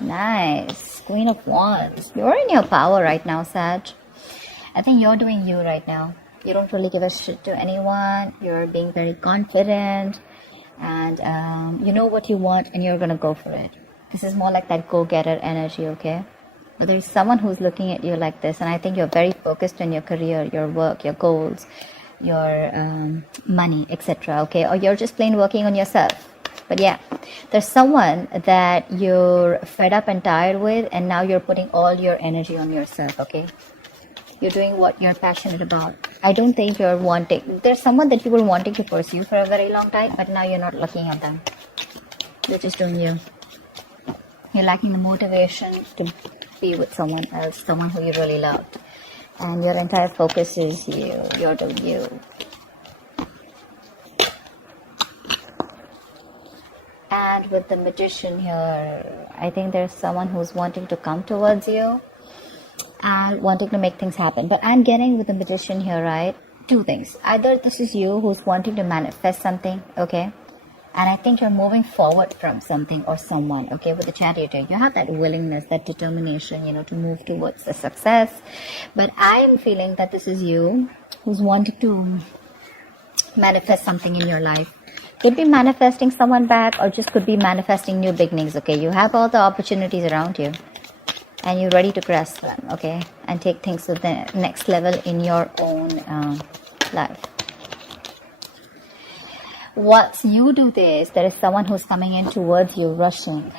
Nice. Queen of Wands. You're in your power right now, Sag. I think you're doing you right now. You don't really give a shit to anyone. You're being very confident. And you know what you want and you're going to go for it. This is more like that go-getter energy, okay? But there's someone who's looking at you like this. And I think you're very focused on your career, your work, your goals, your money, etc. Okay, or you're just plain working on yourself. But yeah, there's someone that you're fed up and tired with, and now you're putting all your energy on yourself. Okay, you're doing what you're passionate about. I don't think you're wanting, there's someone that you were wanting to pursue for a very long time, but now you're not looking at them. You're just doing you. You're lacking the motivation to be with someone else, someone who you really loved. And your entire focus is you. You're doing you. And with the Magician here, I think there's someone who's wanting to come towards you and wanting to make things happen. But I'm getting with the Magician here, right? Two things. Either this is you who's wanting to manifest something, okay? And I think you're moving forward from something or someone, okay? With the Chariot, you have that willingness, that determination, you know, to move towards the success. But I'm feeling that this is you who's wanting to manifest something in your life. Could be manifesting someone back, or just could be manifesting new beginnings, okay? You have all the opportunities around you and you're ready to grasp them, okay? And take things to the next level in your own life. Once you do this, there is someone who's coming in towards you, rushing.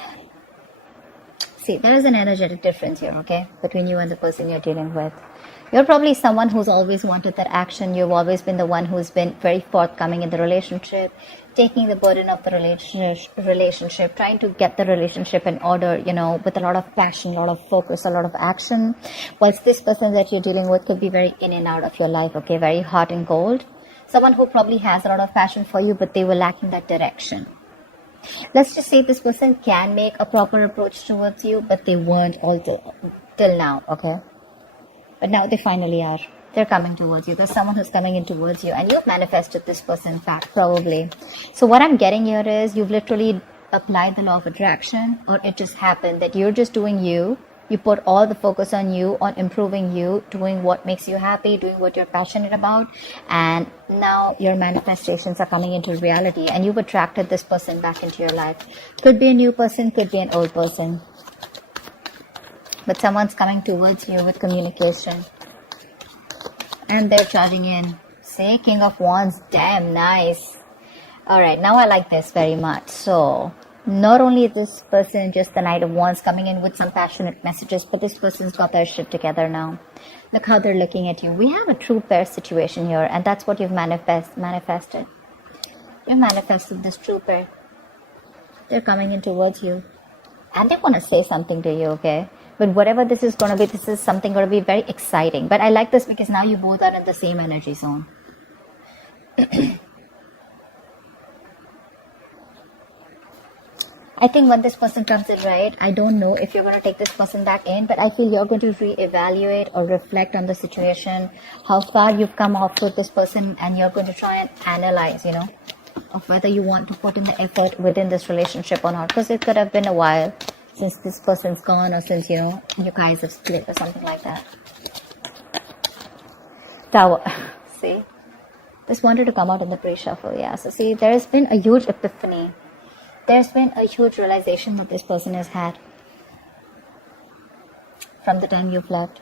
See, there is an energetic difference here, okay? Between you and the person you're dealing with. You're probably someone who's always wanted that action. You've always been the one who's been very forthcoming in the relationship, taking the burden of the relationship, trying to get the relationship in order, you know, with a lot of passion, a lot of focus, a lot of action. Whilst this person that you're dealing with could be very in and out of your life, okay? Very hot and cold. Someone who probably has a lot of passion for you, but they were lacking that direction. Let's just say this person can make a proper approach towards you, but they weren't all till now, okay? But now they finally are. They're coming towards you. There's someone who's coming in towards you, and you've manifested this person back, probably. So what I'm getting here is you've literally applied the law of attraction, or it just happened that you're just doing you. You put all the focus on you, on improving you, doing what makes you happy, doing what you're passionate about. And now your manifestations are coming into reality, and you've attracted this person back into your life. Could be a new person, could be an old person. But someone's coming towards you with communication. And they're charging in. Say, King of Wands. Damn, nice. Alright, now I like this very much. So, not only is this person just the Knight of Wands coming in with some passionate messages, but this person's got their shit together now. Look how they're looking at you. We have a true pair situation here, and that's what you've manifested. You manifested this true pair. They're coming in towards you. And they want to say something to you, okay? But whatever this is going to be, this is something going to be very exciting. But I like this because now you both are in the same energy zone. I think when this person comes in, right, I don't know if you're going to take this person back in, but I feel you're going to reevaluate or reflect on the situation, how far you've come off with this person, and you're going to try and analyze, you know, of whether you want to put in the effort within this relationship or not. Because it could have been a while since this person's gone, or since, you know, you guys have split or something like that. Tower. See? This wanted to come out in the pre-shuffle, yeah. So see, there's been a huge epiphany. There's been a huge realization that this person has had from the time you've left.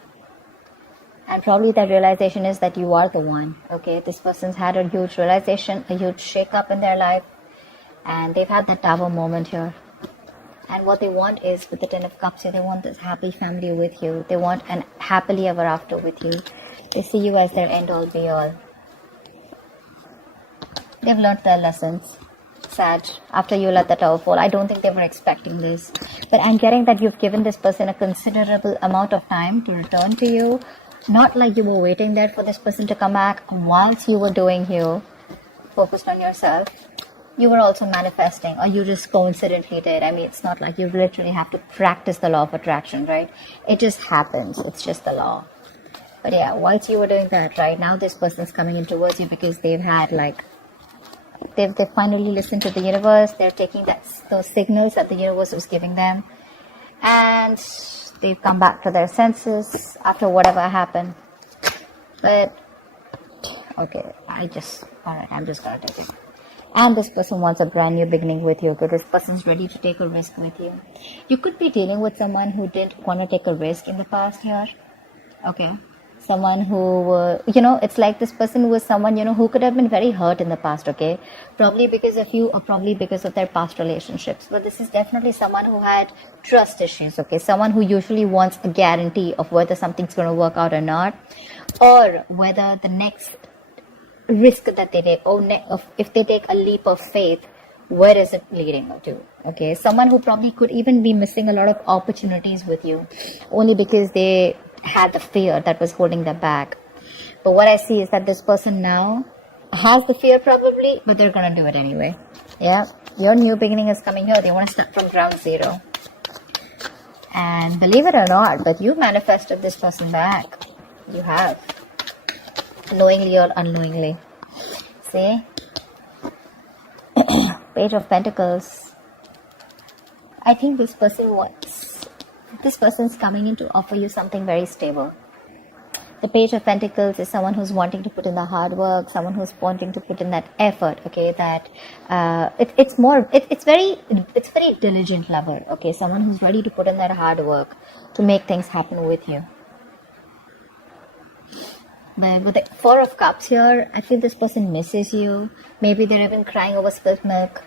And probably that realization is that you are the one, okay? This person's had a huge realization, a huge shake-up in their life. And they've had that Tower moment here. And what they want is, with the Ten of Cups here, they want this happy family with you. They want an happily ever after with you. They see you as their end-all be-all. They've learned their lessons. Sag, after you let the Tower fall, I don't think they were expecting this. But I'm getting that you've given this person a considerable amount of time to return to you. Not like you were waiting there for this person to come back whilst you were doing you. Focused on yourself. You were also manifesting, or you just coincidentally did. I mean, it's not like you literally have to practice the law of attraction, right? It just happens. It's just the law. But yeah, whilst you were doing that, right, now this person's coming in towards you because they've had like, they've finally listened to the universe. They're taking those signals that the universe was giving them. and they've come back to their senses after whatever happened. But okay, I'm just gonna take it. And this person wants a brand new beginning with you. Okay, this person's ready to take a risk with you. You could be dealing with someone who didn't want to take a risk in the past here. Okay, someone who it's like this person was someone who could have been very hurt in the past. Okay, probably because of you or probably because of their past relationships. But this is definitely someone who had trust issues. Okay, someone who usually wants a guarantee of whether something's going to work out or not, or whether the next risk that they take, or if they take a leap of faith, where is it leading to? Okay, someone who probably could even be missing a lot of opportunities with you only because they had the fear that was holding them back. But what I see is that this person now has the fear probably, but they're gonna do it anyway. Yeah, your new beginning is coming here. They want to start from ground zero, and believe it or not, but you manifested this person back. You have, knowingly or unknowingly. See, Page of Pentacles. I think this person's coming in to offer you something very stable. The Page of Pentacles is someone who's wanting to put in the hard work, someone who's wanting to put in that effort. Okay, that it's very diligent lover. Okay, someone who's ready to put in that hard work to make things happen with you. But with the Four of Cups here, I feel this person misses you. Maybe they're even crying over spilt milk.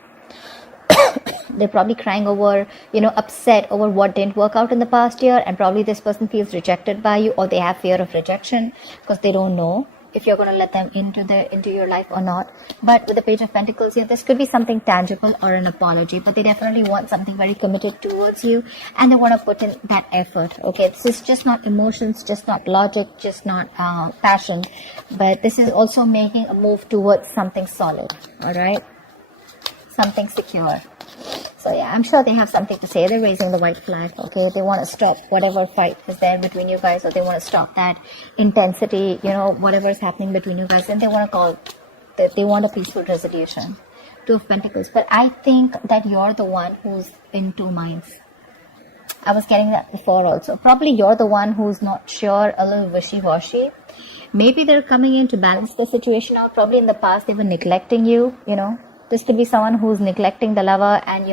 They're probably crying over, upset over what didn't work out in the past year. And probably this person feels rejected by you, or they have fear of rejection because they don't know if you're going to let them into your life or not. But with the Page of Pentacles here, this could be something tangible or an apology, but they definitely want something very committed towards you, and they want to put in that effort. Okay, this is just not emotions, just not logic, just not passion, but this is also making a move towards something solid. All right, something secure. So yeah, I'm sure they have something to say. They're raising the white flag. Okay, they want to stop whatever fight is there between you guys, or they want to stop that intensity, whatever is happening between you guys, and they want a peaceful resolution. Two of Pentacles. But I think that you're the one who's in two minds. I was getting that before also. Probably you're the one who's not sure, a little wishy-washy. Maybe they're coming in to balance the situation out. Probably in the past they were neglecting you, This could be someone who's neglecting the lover, and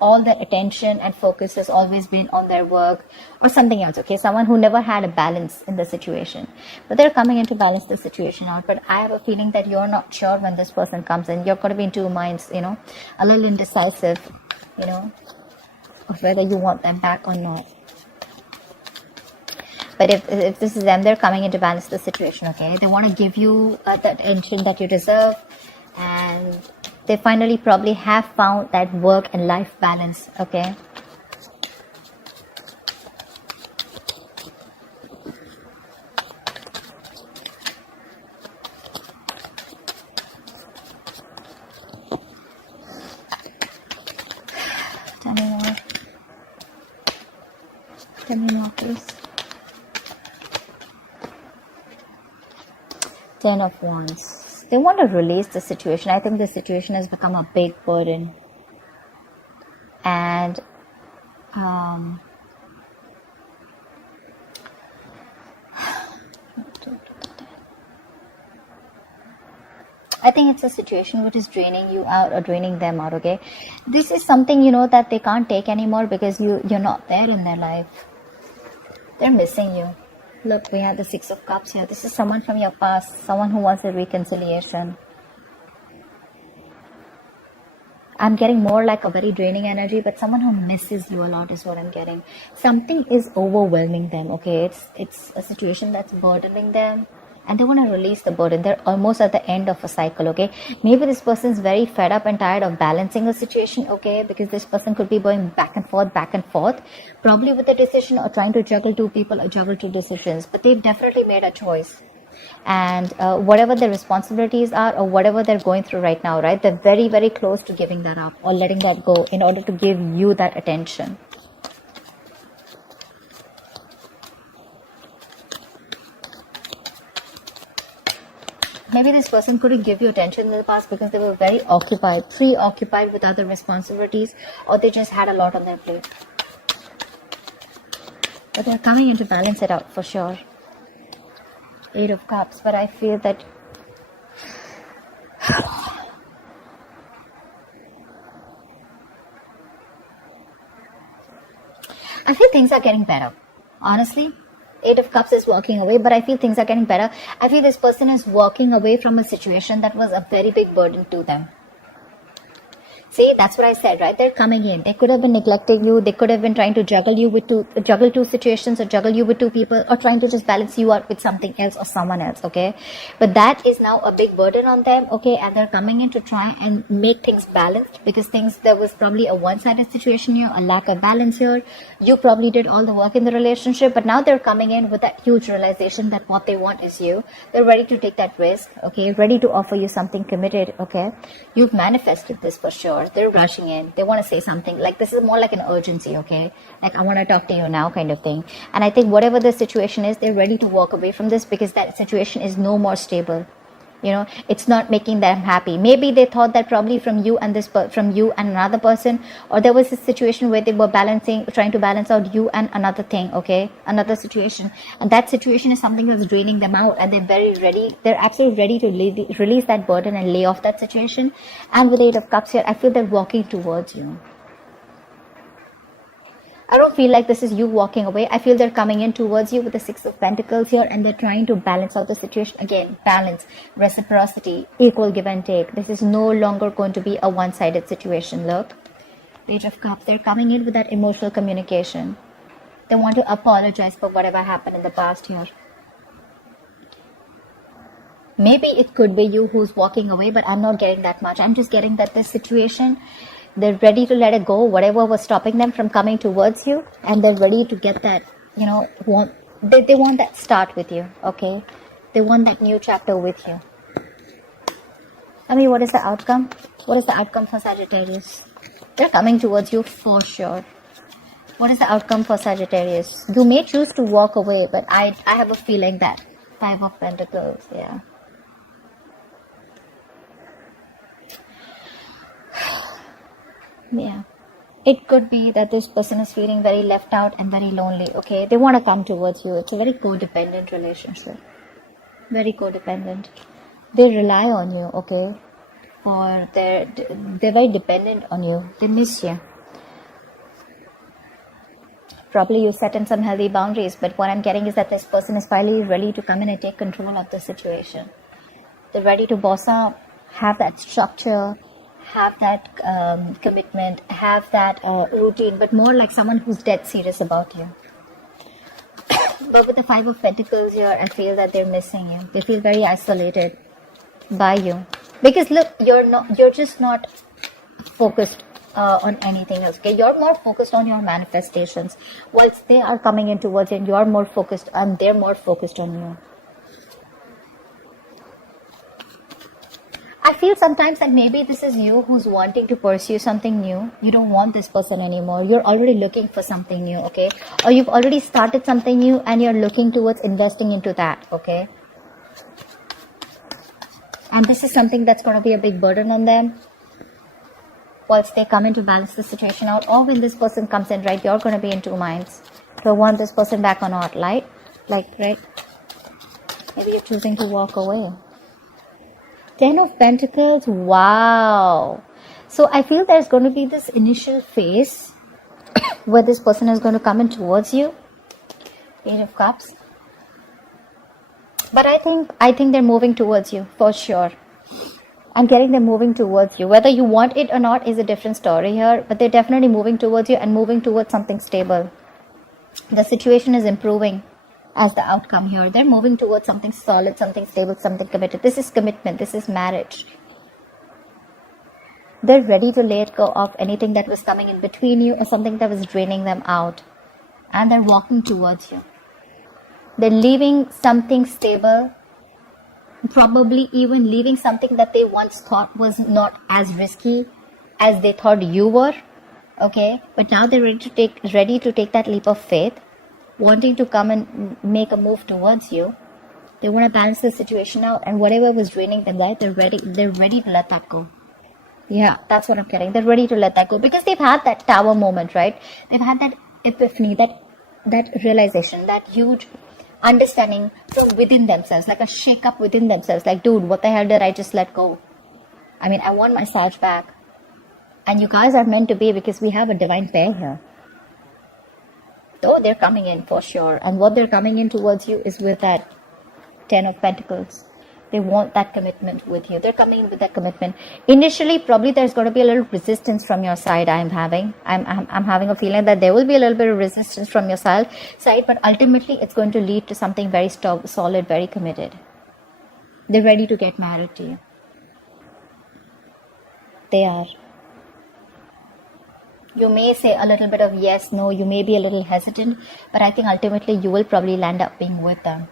all their attention and focus has always been on their work or something else. Okay, someone who never had a balance in the situation, but they're coming in to balance the situation out. But I have a feeling that you're not sure when this person comes in. You're going to be in two minds, a little indecisive, of whether you want them back or not. But if this is them, they're coming in to balance the situation. Okay, they want to give you the attention that you deserve, and they finally probably have found that work and life balance. Okay, tell me more please. Ten of Wands. They want to release the situation. I think the situation has become a big burden. And I think it's a situation which is draining you out or draining them out. Okay, this is something that they can't take anymore because you're not there in their life. They're missing you. Look, we have the Six of Cups here. This is someone from your past, someone who wants a reconciliation. I'm getting more like a very draining energy, but someone who misses you a lot is what I'm getting. Something is overwhelming them, okay? It's a situation that's burdening them, and they want to release the burden. They're almost at the end of a cycle, okay? Maybe this person's very fed up and tired of balancing a situation, okay? Because this person could be going back and forth, probably with a decision or trying to juggle two people or juggle two decisions. But they've definitely made a choice. And whatever their responsibilities are or whatever they're going through right now, right? They're very, very close to giving that up or letting that go in order to give you that attention. Maybe this person couldn't give you attention in the past because they were very preoccupied with other responsibilities, or they just had a lot on their plate. But they're coming in to balance it out for sure. 8 of Cups, but I feel that I feel things are getting better. Honestly, 8 of Cups is walking away, but I feel things are getting better. I feel this person is walking away from a situation that was a very big burden to them. See, that's what I said, right? They're coming in. They could have been neglecting you. They could have been trying to juggle two situations, or juggle you with two people, or trying to just balance you out with something else or someone else, okay? But that is now a big burden on them, okay? And they're coming in to try and make things balanced, because there was probably a one-sided situation here, a lack of balance here. You probably did all the work in the relationship, but now they're coming in with that huge realization that what they want is you. They're ready to take that risk, okay? Ready to offer you something committed, okay? You've manifested this for sure. They're rushing in. They want to say something. Like, this is more like an urgency, okay? Like, I want to talk to you now kind of thing. And I think whatever the situation is, they're ready to walk away from this, because that situation is no more stable. You know, it's not making them happy. Maybe they thought that probably from you and another person, or there was a situation where they were trying to balance out you and another thing, okay? Another situation. And that situation is something that's draining them out, and they're very ready. They're absolutely ready to release that burden and lay off that situation. And with 8 of Cups here, I feel they're walking towards you. I don't feel like this is you walking away. I feel they're coming in towards you with the 6 of Pentacles here, and they're trying to balance out the situation. Again, balance, reciprocity, equal give and take. This is no longer going to be a one-sided situation. Look, Page of Cups, they're coming in with that emotional communication. They want to apologize for whatever happened in the past here. Maybe it could be you who's walking away, but I'm not getting that much. I'm just getting that this situation, they're ready to let it go, whatever was stopping them from coming towards you, and they're ready to get that, you know, they want that start with you, okay? They want that new chapter with you. I mean, what is the outcome? What is the outcome for Sagittarius? They're coming towards you for sure. What is the outcome for Sagittarius? You may choose to walk away, but I have a feeling that 5 of Pentacles, yeah. Yeah, it could be that this person is feeling very left out and very lonely, okay? They want to come towards you. It's a very codependent relationship. Very codependent. They rely on you, okay? They're very dependent on you. They miss you. Probably you set in some healthy boundaries, but what I'm getting is that this person is finally ready to come in and take control of the situation. They're ready to boss up, have that structure, have that commitment, have that routine, but more like someone who's dead serious about you. But with the 5 of Pentacles here, I feel that they're missing you. They feel very isolated by you. Because look, you're just not focused on anything else, okay? You're more focused on your manifestations. Whilst they are coming in towards you, and you're more focused, and they're more focused on you. I feel sometimes that maybe this is you who's wanting to pursue something new. You don't want this person anymore. You're already looking for something new, okay? Or you've already started something new and you're looking towards investing into that, okay? And this is something that's going to be a big burden on them. Whilst they come in to balance the situation out, or when this person comes in, right, you're going to be in two minds. Do I want this person back or not, right? Right? Maybe you're choosing to walk away. 10 of Pentacles, wow. So I feel there's going to be this initial phase where this person is going to come in towards you. Page of Cups. But I think they're moving towards you for sure. I'm getting them moving towards you. Whether you want it or not is a different story here, but they're definitely moving towards you and moving towards something stable. The situation is improving as the outcome here. They're moving towards something solid, something stable, something committed. This is commitment. This is marriage. They're ready to let go of anything that was coming in between you or something that was draining them out. And they're walking towards you. They're leaving something stable, probably even leaving something that they once thought was not as risky as they thought you were. Okay, but now they're ready to take that leap of faith, wanting to come and make a move towards you. They want to balance the situation out, and whatever was draining them, right, they're ready to let that go. Yeah, that's what I'm getting. They're ready to let that go because they've had that tower moment, right? They've had that epiphany, that that realization, that huge understanding from within themselves, like a shake up within themselves, like, dude, what the hell did I just let go? I mean, I want my Sag back. And you guys are meant to be, because we have a divine pair here. Oh, they're coming in for sure. And what they're coming in towards you is with that 10 of Pentacles. They want that commitment with you. They're coming in with that commitment. Initially, probably there's going to be a little resistance from your side. I'm having a feeling that there will be a little bit of resistance from your side, but ultimately it's going to lead to something very solid, very committed. They're ready to get married to you. They are. You may say a little bit of yes, no, you may be a little hesitant, but I think ultimately you will probably land up being with them.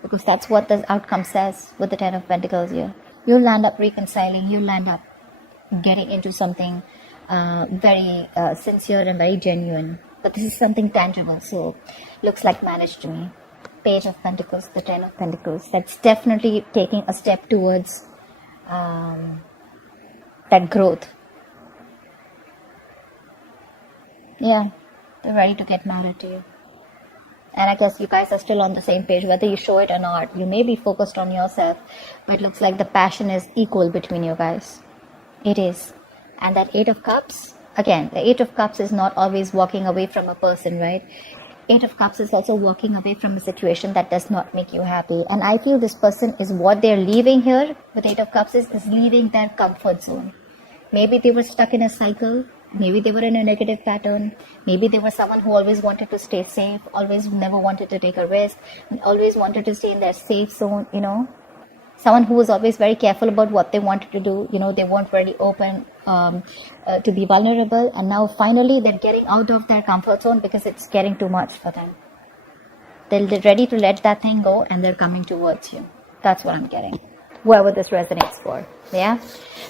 Because that's what the outcome says with the 10 of Pentacles here. You'll land up reconciling, you'll land up getting into something very sincere and very genuine. But this is something tangible, so looks like marriage to me. Page of Pentacles, the 10 of Pentacles. That's definitely taking a step towards that growth. Yeah, they're ready to get married to you. And I guess you guys are still on the same page, whether you show it or not. You may be focused on yourself, but it looks like the passion is equal between you guys. It is. And that 8 of Cups, again, the 8 of Cups is not always walking away from a person, right? 8 of Cups is also walking away from a situation that does not make you happy. And I feel this person is what they're leaving here with 8 of Cups is leaving their comfort zone. Maybe they were stuck in a cycle. Maybe they were in a negative pattern. Maybe they were someone who always wanted to stay safe, always never wanted to take a risk, always wanted to stay in their safe zone, you know. Someone who was always very careful about what they wanted to do. You know, they weren't very open to be vulnerable. And now finally they're getting out of their comfort zone because it's getting too much for them. They're ready to let that thing go and they're coming towards you. That's what I'm getting. Whoever this resonates for. Yeah.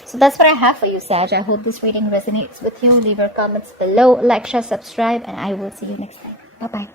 So that's what I have for you, Sag. I hope this reading resonates with you. Leave your comments below, like, share, subscribe, and I will see you next time. Bye-bye.